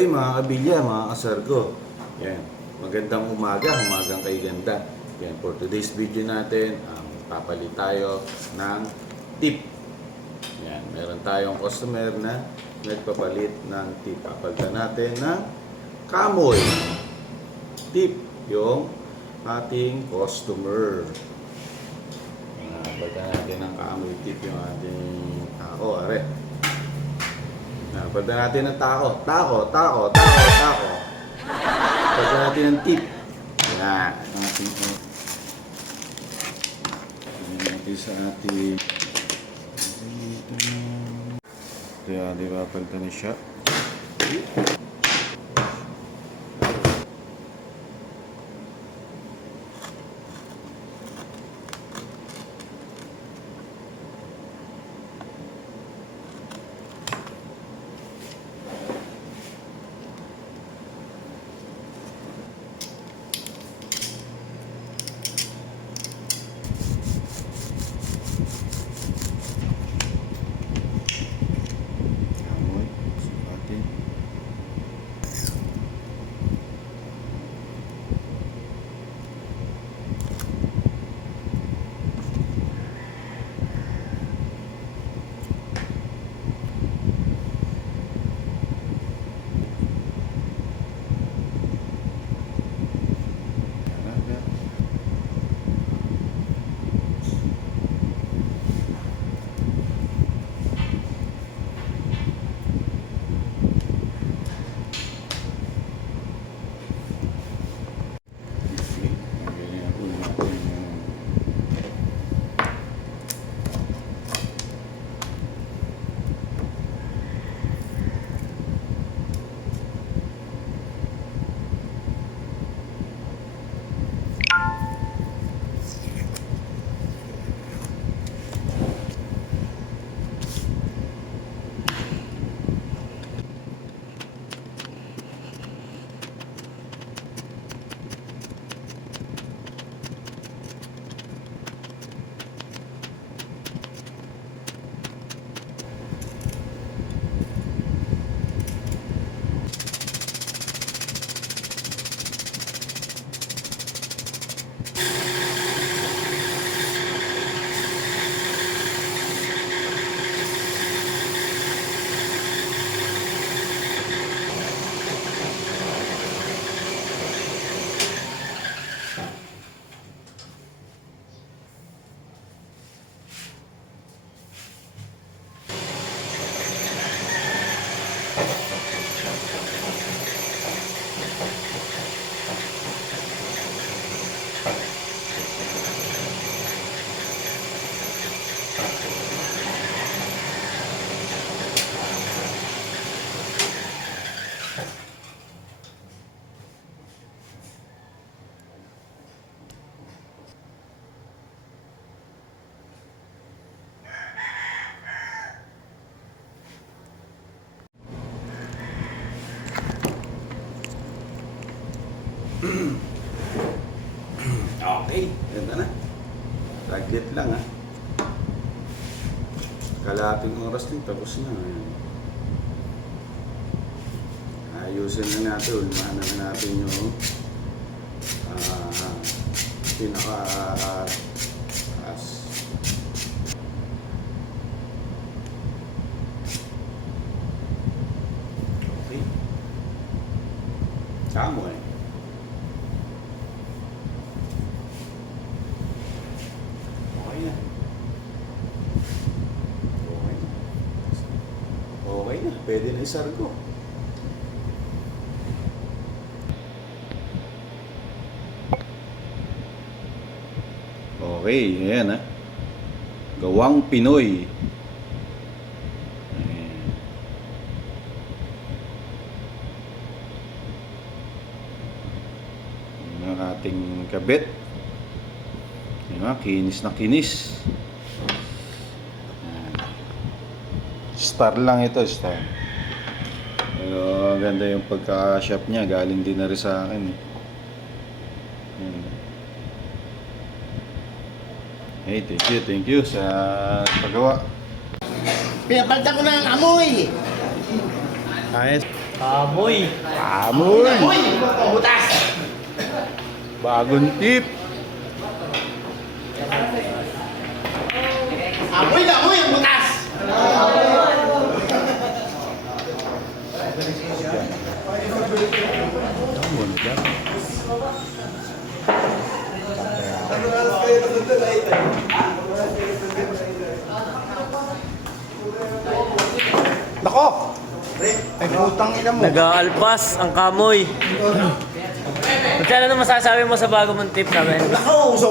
Hey mga kabilya, mga kasargo. Yan. Magandang umagang kay ganda. Yan, for today's video natin, papalit tayo ng tip. Yan, meron tayong customer na nagpapalit ng tip. Papalitan natin ng kamoy. Tip yung ating customer. Papalitan natin ng kamoy tip yung ating tao. Are. Pagda natin ng tako. Pagda natin ng tip. Yan. Ayan natin sa ating... Ito yan, di ba? Pagda na siya. Okay, ganda na. Saglit lang ha. Kalahating oras din, tapos na. Ayusin na natin, unahan na natin yung pinaka taas. Okay. Kamo eh. Okay na, pwede na isargo. Okay, ayan ha. Gawang Pinoy. Ayan. Ang ating kabit. Ayan, kinis na kinis. Star lang ito, star. Pero ganda yung pagka-shop niya, galing din na rin sa akin. Hey, thank you sa paggawa. Pinapalitan ko na ang amoy. Ayos. Amoy. Amoy! Butas! Bagong tip. Amoy na amoy ang butas! Nako! Ay, putang ina mo. Nag-aalpas ang kamoy. Ano masasabi mo sa bago mong tip namin? Nako, so